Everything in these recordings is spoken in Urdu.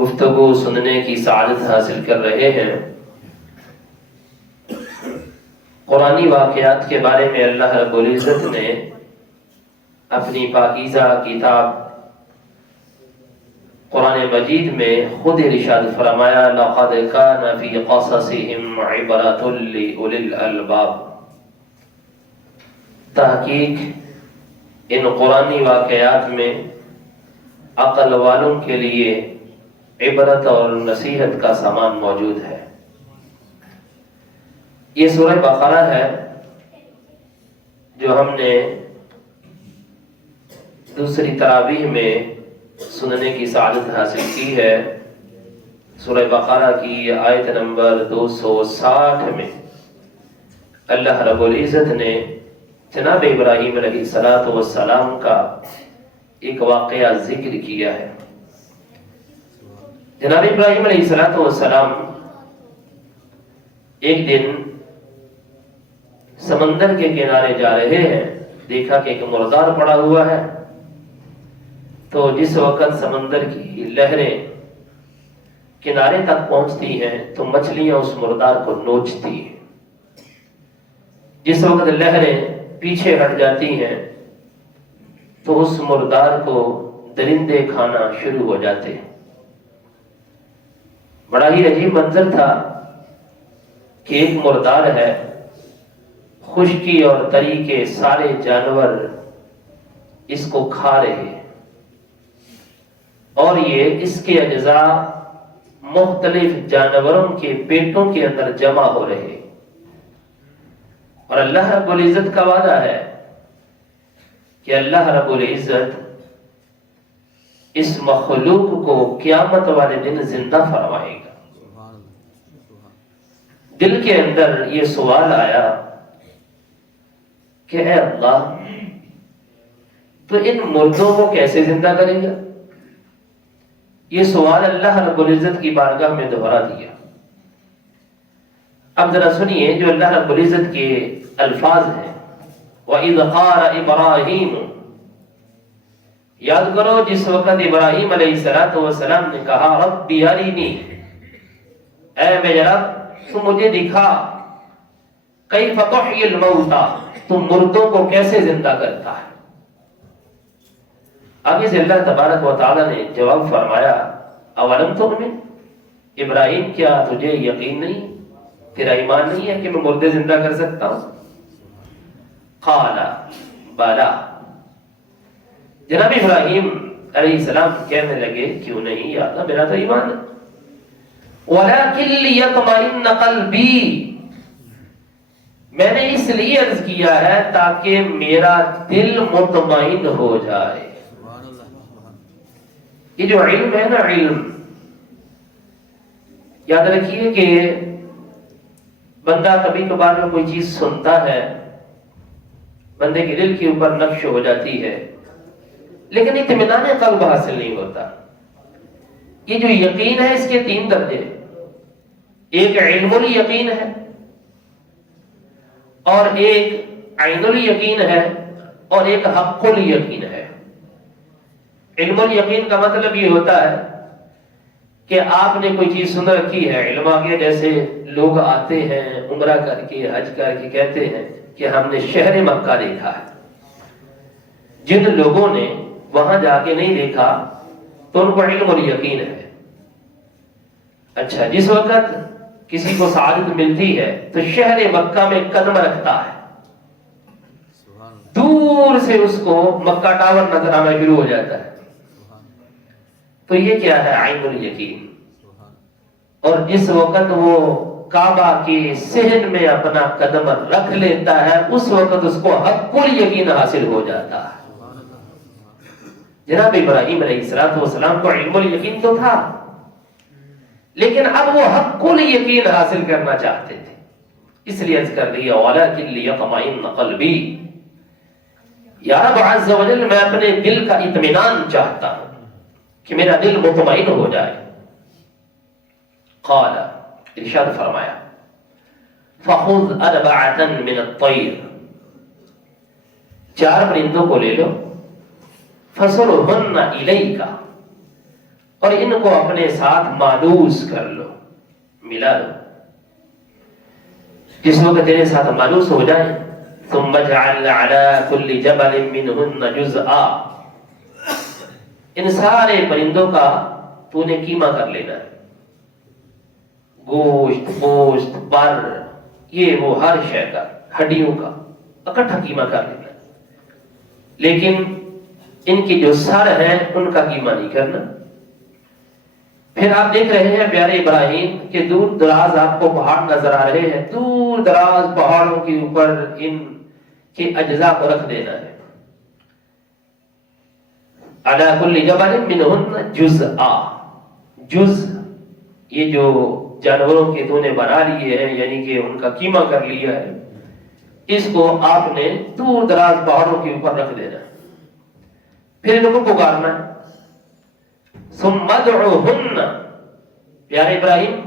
گفتگو سننے کی سعادت حاصل کر رہے ہیں۔ قرآنی واقعات کے بارے میں اللہ رب العزت نے اپنی پاکیزہ کتاب قرآن مجید میں خود ارشاد فرمایا لَقَدْ كَانَ فِي قَصَصِهِمْ عِبْرَةٌ لِأُولِي الْأَلْبَابِ، تحقیق ان قرآنی واقعات میں عقل والوں کے لیے عبرت اور نصیحت کا سامان موجود ہے۔ یہ سورہ بقرہ ہے جو ہم نے دوسری تراویح میں سننے کی سعادت حاصل کی ہے۔ سورہ بقرہ کی آیت نمبر 260 میں اللہ رب العزت نے جناب ابراہیم علیہ السلام کا ایک واقعہ ذکر کیا ہے۔ جناب ابراہیم علیہ السلام ایک دن سمندر کے کنارے جا رہے ہیں، دیکھا کہ ایک مردار پڑا ہوا ہے، تو جس وقت سمندر کی لہریں کنارے تک پہنچتی ہیں تو مچھلیاں اس مردار کو نوچتی ہیں۔ جس وقت لہریں پیچھے ہٹ جاتی ہیں تو اس مردار کو درندے کھانا شروع ہو جاتے ہیں۔ بڑا ہی عجیب منظر تھا کہ ایک مردار ہے، خشکی اور تری کے سارے جانور اس کو کھا رہے ہیں اور یہ اس کے اجزاء مختلف جانوروں کے پیٹوں کے اندر جمع ہو رہے ہیں۔ اور اللہ رب العزت کا وعدہ ہے کہ اللہ رب العزت اس مخلوق کو قیامت والے دن زندہ فرمائے گا۔ دل کے اندر یہ سوال آیا کہ اے اللہ، تو ان مردوں کو کیسے زندہ کرے گا؟ یہ سوال اللہ رب العزت کی بارگاہ میں دہرا دیا۔ اب ذرا سنیے جو اللہ رب العزت کے الفاظ ہیں۔ وَإِذْ قَالَ إِبْرَاهِيمُ، یاد کرو جس وقت ابراہیم علیہ السلام نے کہا رب ارینی، اے میرے رب تو مجھے دکھا، کیف تحیی الموتى، تو مردوں کو کیسے زندہ کرتا ہے۔ آگے سے اللہ تبارک و تعالی نے جواب فرمایا اولم تؤمن، ابراہیم کیا تجھے یقین نہیں، تیرا ایمان نہیں ہے کہ میں مردے زندہ کر سکتا ہوں؟ قال بلا، جناب ابراہیم علیہ السلام کہنے لگے کیوں نہیں یا اللہ میرا تو ایمان ہے، ولکن لیطمئن قلبی، میں نے اس لیے عرض کیا ہے تاکہ میرا دل مطمئن ہو جائے۔ یہ جو علم ہے نا، علم یاد رکھیے کہ بندہ کبھی کبھار میں کوئی چیز سنتا ہے، بندے کے دل کے اوپر نقش ہو جاتی ہے، لیکن اطمینان قلب حاصل نہیں ہوتا۔ یہ جو یقین ہے اس کے 3 درجے، ایک علم الیقین ہے اور ایک عین الیقین ہے اور ایک حق الیقین ہے۔ علم الیقین کا مطلب یہ ہوتا ہے کہ آپ نے کوئی چیز سن رکھی ہے، علم آگے جیسے لوگ آتے ہیں عمرہ کر کے حج کر کے کہتے ہیں کہ ہم نے شہر مکہ دیکھا ہے۔ جن لوگوں نے وہاں جا کے نہیں دیکھا تو ان کو علم الیقین ہے۔ اچھا، جس وقت کسی کو سعادت ملتی ہے تو شہر مکہ میں قدم رکھتا ہے، دور سے اس کو مکہ ٹاور نظر آنا شروع ہو جاتا ہے، تو یہ کیا ہے؟ عین الیقین۔ اور جس وقت وہ کعبہ کے صحن میں اپنا قدم رکھ لیتا ہے اس وقت اس کو حق الیقین حاصل ہو جاتا ہے۔ جناب ابراہیم علیہ السلام کو علم الیقین تو تھا، لیکن اب وہ حق الیقین حاصل کرنا چاہتے تھے، اس لیے عرض کر دیا وَلَكِنْ لِيَطْمَئِنَّ قَلْبِي، یا رب عز و جل میں اپنے دل کا اطمینان چاہتا ہوں کہ میرا دل مطمئن ہو جائے۔ قال، ارشاد فرمایا فَخُذْ أَرْبَعَةً مِّنَ الطَّيْرِ، 4 پرندوں کو لے لو، فَصُرْهُنَّ إِلَيْكَ، اور ان کو اپنے ساتھ مانوس کر لو، ملا لو۔ جس وقت تیرے ساتھ مانوس ہو جائیں، ثم جعل على كل جبل منهن جزءا، ان سارے پرندوں کا تو نے قیمہ کر لینا ہے، گوشت، گوشت، پر، یہ وہ ہر شے کا، ہڈیوں کا اکٹھا قیمہ کر لینا ہے، لیکن ان کی جو سر ہیں ان کا قیمہ نہیں کرنا۔ پھر آپ دیکھ رہے ہیں پیارے ابراہیم کہ دور دراز آپ کو پہاڑ نظر آ رہے ہیں، دور دراز پہاڑوں کے اوپر ان کے اجزاء کو رکھ دینا ہے۔ علی کل جبل منہن جزءا، جز یہ جو جانوروں کے تو نے بنا لیے ہیں، یعنی کہ ان کا قیمہ کر لیا ہے، اس کو آپ نے دور دراز پہاڑوں کے اوپر رکھ دینا ہے، پھر ان کو پکارنا ہے۔ ثم ادعوہن، پیارے ابراہیم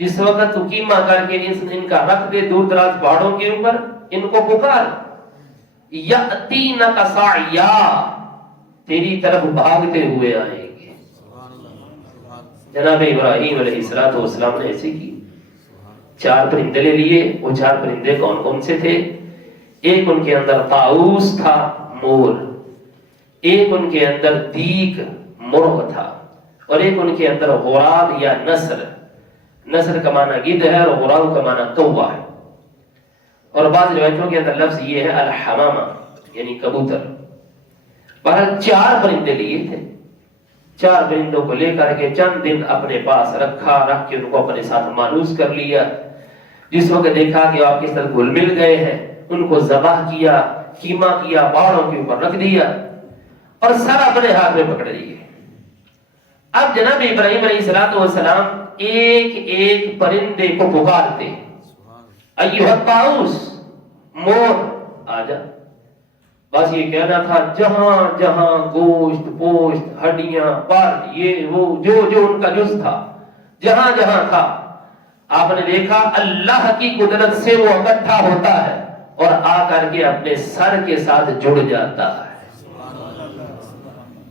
جس وقت تو قیمہ کر کے ان کا رکھ دے دور دراز پہاڑوں کے اوپر، ان کو پکار، یأتینک سعیا، تیری طرف بھاگتے ہوئے آئیں گے۔ جناب ابراہیم علیہ السلام نے ایسے کی، 4 پرندے لے لیے۔ وہ 4 پرندے کون کون سے تھے؟ ایک ان کے اندر طاؤس تھا، مور، ایک ان کے اندر دیگ، مرغ تھا، اور ایک ان کے اندر غراب یا نسر، نسر کا معنی گدھ ہے اور غراب کا معنی کوا ہے، اور بعض روایتوں کے اندر لفظ یہ ہے الحمامہ یعنی کبوتر۔ بہرحال 4 پرندے لیے تھے، 4 پرندوں کو لے کر کے چند دن اپنے پاس رکھا، رکھ کے ان کو اپنے ساتھ مانوس کر لیا۔ جس وقت دیکھا کہ آپ کس طرح گھل مل گئے ہیں، ان کو ذبح کیا، قیمہ کیا، پہاڑوں کے اوپر رکھ دیا اور سر اپنے ہاتھ میں پکڑ لیے۔ اب جناب ابراہیم علیہ السلام ایک ایک پرندے کو پکارتے، ایھا الطاؤس، مور آجا۔ بس یہ کہنا تھا جہاں جہاں گوشت، پوشت، ہڈیاں، پر، یہ وہ جو جو ان کا جز تھا، جہاں جہاں تھا، آپ نے دیکھا اللہ کی قدرت سے وہ اکٹھا ہوتا ہے اور آ کر کے اپنے سر کے ساتھ جڑ جاتا ہے۔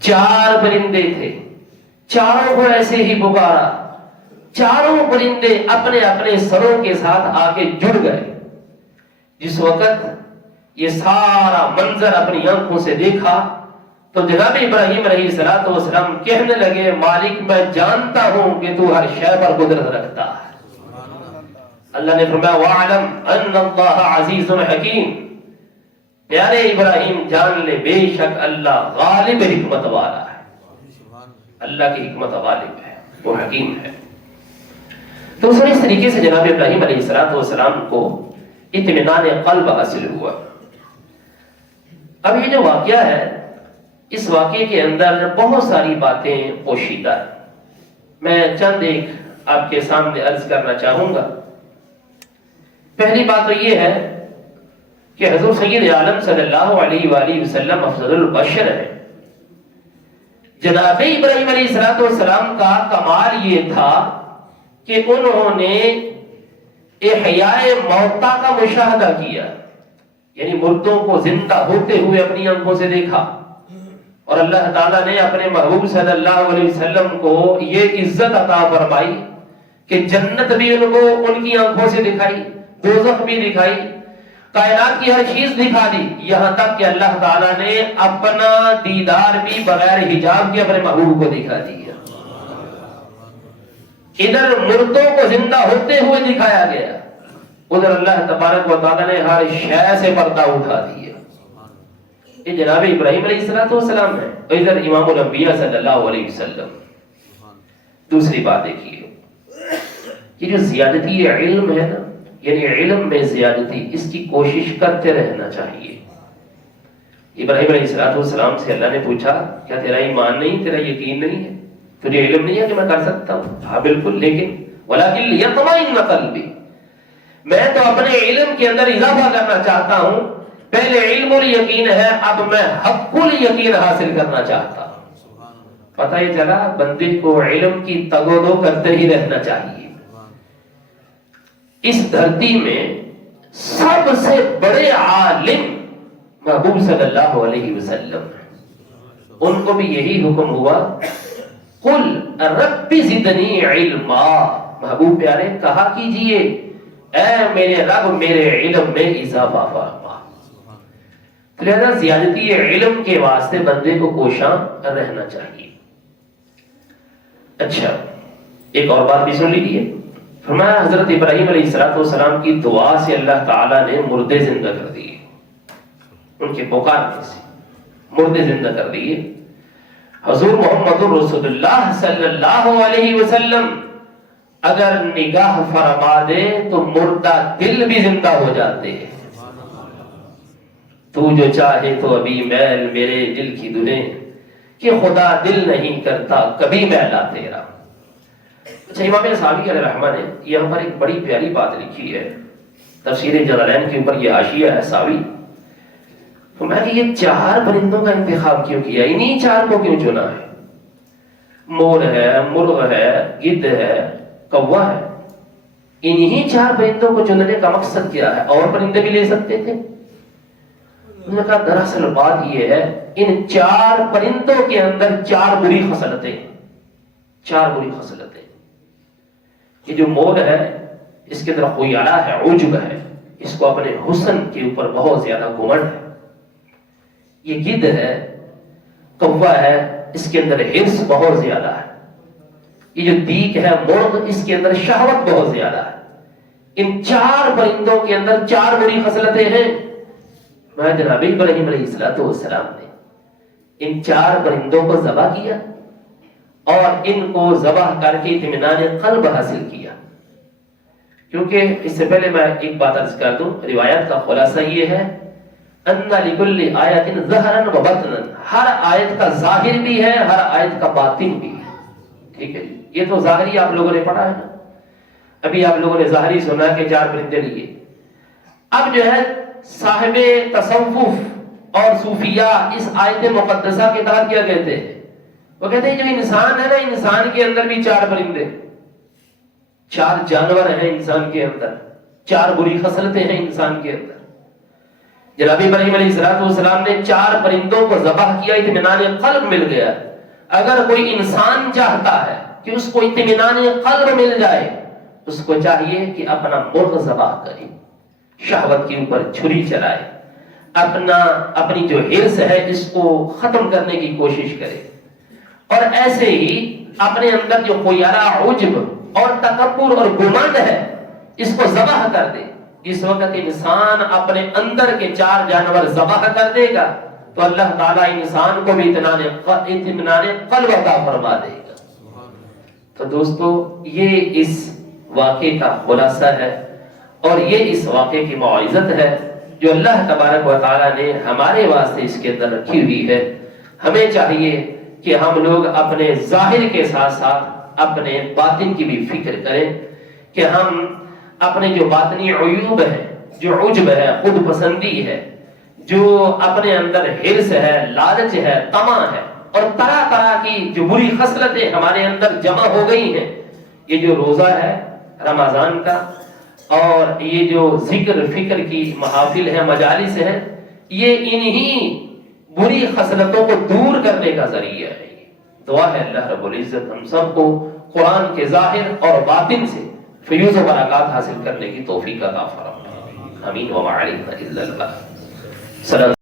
4 پرندے تھے، چاروں کو ایسے ہی پکارا، چاروں پرندے اپنے اپنے سروں کے ساتھ آ کے جڑ گئے۔ جس وقت یہ سارا منظر اپنی آنکھوں سے دیکھا تو جناب ابراہیم علیہ السلام کہنے لگے، مالک میں جانتا ہوں کہ تو ہر شے پر قدرت رکھتا ہے۔ اللہ نے فرمایا وَاعْلَمْ أَنَّ اللَّهَ عَزِيزٌ حَكِيمٌ، پیارے ابراہیم جان لے بے شک اللہ غالب حکمت والا ہے، اللہ کی حکمت غالب ہے، وہ حکیم ہے۔ تو اس طریقے سے جناب ابراہیم علیہ السلام کو اطمینان قلب حاصل ہوا۔ اب یہ جو واقعہ ہے، اس واقعے کے اندر بہت ساری باتیں پوشیدہ ہیں، میں چند ایک آپ کے سامنے عرض کرنا چاہوں گا۔ پہلی بات تو یہ ہے کہ حضور سید عالم صلی اللہ علیہ وآلہ وسلم افضل البشر ہے۔ جناب ابراہیم علیہ السلام کا کمال یہ تھا کہ انہوں نے احیاء موتا کا مشاہدہ کیا، یعنی مردوں کو زندہ ہوتے ہوئے اپنی آنکھوں سے دیکھا، اور اللہ تعالیٰ نے اپنے محبوب صلی اللہ علیہ وسلم کو یہ عزت عطا فرمائی کہ جنت بھی ان کو ان کی آنکھوں سے دکھائی، دوزخ بھی دکھائی، کائنات کی ہر چیز دکھا دی، یہاں تک کہ اللہ تعالیٰ نے اپنا دیدار بھی بغیر حجاب کے اپنے محبوب کو دکھا دیا۔ ادھر مردوں کو زندہ ہوتے ہوئے دکھایا گیا، ادھر اللہ تبارک و تعالیٰ نے ہر شے سے پردہ اٹھا دیا۔ یہ جناب ابراہیم علیہ السلام ہے، اور ادھر امام الانبیاء صلی اللہ علیہ وسلم۔ دوسری بات دیکھیے، یہ جو زیادتی علم ہے نا، یعنی علم میں زیادتی، اس کی کوشش کرتے رہنا چاہیے۔ ابراہیم علیہ السلام سے اللہ نے پوچھا کیا تیرا ایمان نہیں، تیرا یقین نہیں ہے، تجھے علم نہیں ہے کہ میں کر سکتا ہوں؟ ہاں بالکل، لیکن وَلَكِنْ لِيَطْمَئِنَّ قَلْبِي، میں تو اپنے علم کے اندر اضافہ کرنا چاہتا ہوں، پہلے علم الیقین ہے، اب میں حق الیقین حاصل کرنا چاہتا ہوں۔ پتہ یہ چلا بندے کو علم کی تگ و دو کرتے ہی رہنا چاہیے۔ اس دھرتی میں سب سے بڑے عالم محبوب صلی اللہ علیہ وسلم، ان کو بھی یہی حکم ہوا قل رب زدنی علما، محبوب پیارے کہا کیجئے اے میرے رب میرے علم میں اضافہ فرما۔ لہذا زیادتی علم کے واسطے بندے کو کوشاں رہنا چاہیے۔ اچھا ایک اور بات بھی سن لیجیے، فرمایا حضرت ابراہیم علیہ السلام کی دعا سے اللہ تعالیٰ نے مردے زندہ کر دیے، ان کے پکارنے سے مردے زندہ کر دیے۔ حضور محمد رسول اللہ صلی اللہ علیہ وسلم اگر نگاہ فرما دے تو مردہ دل بھی زندہ ہو جاتے ہیں۔ تو جو چاہے تو ابھی میل میرے دل کی دلیں، کہ خدا دل نہیں کرتا کبھی میلا تیرا۔ اچھا امام صاوی علیہ الرحمہ نے یہاں پر ایک بڑی پیاری بات لکھی ہے، تفسیر جلالین کے اوپر یہ حاشیہ ہے صاوی، تو میں کہ یہ چار پرندوں کا انتخاب کیوں کیا، انہی چار کو کیوں چنا ہے؟ مور ہے، مرغ ہے، گدھ ہے، کوا ہے، انہی چار پرندوں کو چننے کا مقصد کیا ہے؟ اور پرندے بھی لے سکتے تھے۔ انہوں نے کہا دراصل بات یہ ہے ان چار پرندوں کے اندر چار بری خصلتیں، چار بری خصلتیں۔ یہ جو مور ہے اس کے اندر خیالہ ہے، عجب ہے، اس کو اپنے حسن کے اوپر بہت زیادہ گھمنڈ ہے۔ یہ گدھ ہے، کوا ہے، اس کے اندر حرص بہت زیادہ ہے۔ یہ جو دیگ ہے مرغ، اس کے اندر شہوت بہت زیادہ ہے۔ ان چار پرندوں کے اندر چار بری خصلتیں ہیں۔ میں جناب ابراہیم علیہ السلام نے ان چار پرندوں کو ذبح کیا اور ان کو ذبح کر کے اطمینان قلب حاصل کیا۔ کیونکہ اس سے پہلے میں ایک بات عرض کر دوں، روایت کا خلاصہ یہ ہے ان لکل آیت ظہرا و بطنا، ہر آیت کا ظاہر بھی ہے، ہر آیت کا باطن بھی ہے۔ ٹھیک ہے، یہ تو ظاہری آپ لوگوں نے پڑھا ہے نا، ابھی آپ لوگوں نے ظاہری سنا کہ چار پرندے لیے۔ اب جو ہے صاحب تصوف اور صوفیہ اس آیت مقدسہ کے تحت کیا کہتے ہیں؟ وہ کہتے ہیں جو انسان ہے نا، انسان کے اندر بھی چار پرندے، چار جانور ہیں انسان کے اندر، چار بری خصلتیں ہیں انسان کے اندر۔ جناب ابراہیم علیہ السلام نے چار پرندوں کو ذبح کیا، اطمینان قلب مل گیا۔ اگر کوئی انسان چاہتا ہے کہ اس کو اطمینان قلب مل جائے، اس کو چاہیے کہ اپنا مرغ ذبح کرے، شہوت کے اوپر چھری چلائے، اپنی جو حرص ہے اس کو ختم کرنے کی کوشش کرے، اور ایسے ہی اپنے اندر جو خیالہ، عجب اور تکبر اور گھمنڈ ہے اس کو ذبح کر دے۔ اس وقت انسان اپنے اندر کے چار جانور ذبح کر دے گا تو اللہ تعالیٰ انسان کو بھی اطمینان قلب عطا فرما دے گا۔ تو دوستو یہ اس واقعے کا خلاصہ ہے، اور یہ اس واقعے کی موعظت ہے جو اللہ تبارک و تعالیٰ نے ہمارے واسطے اس کے اندر رکھی ہوئی ہے۔ ہمیں چاہیے کہ ہم لوگ اپنے ظاہر کے ساتھ ساتھ اپنے باطن کی بھی فکر کریں، کہ ہم اپنے جو باطنی عیوب ہے، جو عجب ہے، خود پسندی ہے، جو اپنے اندر حرص ہے، لالچ ہے، طمع ہے، اور طرح طرح کی جو بری خصلتیں ہمارے اندر جمع ہو گئی ہیں، یہ جو روزہ ہے رمضان کا، اور یہ جو ذکر فکر کی محافل ہے، مجالس ہے، یہ انہی بری خصلتوں کو دور کرنے کا ذریعہ ہے۔ دعا ہے اللہ رب العزت ہم سب کو قرآن کے ظاہر اور باطن سے فیوز و برکات حاصل کرنے کی توفیق عطا فرمائے۔ آمین وما علینا الا البلاغ۔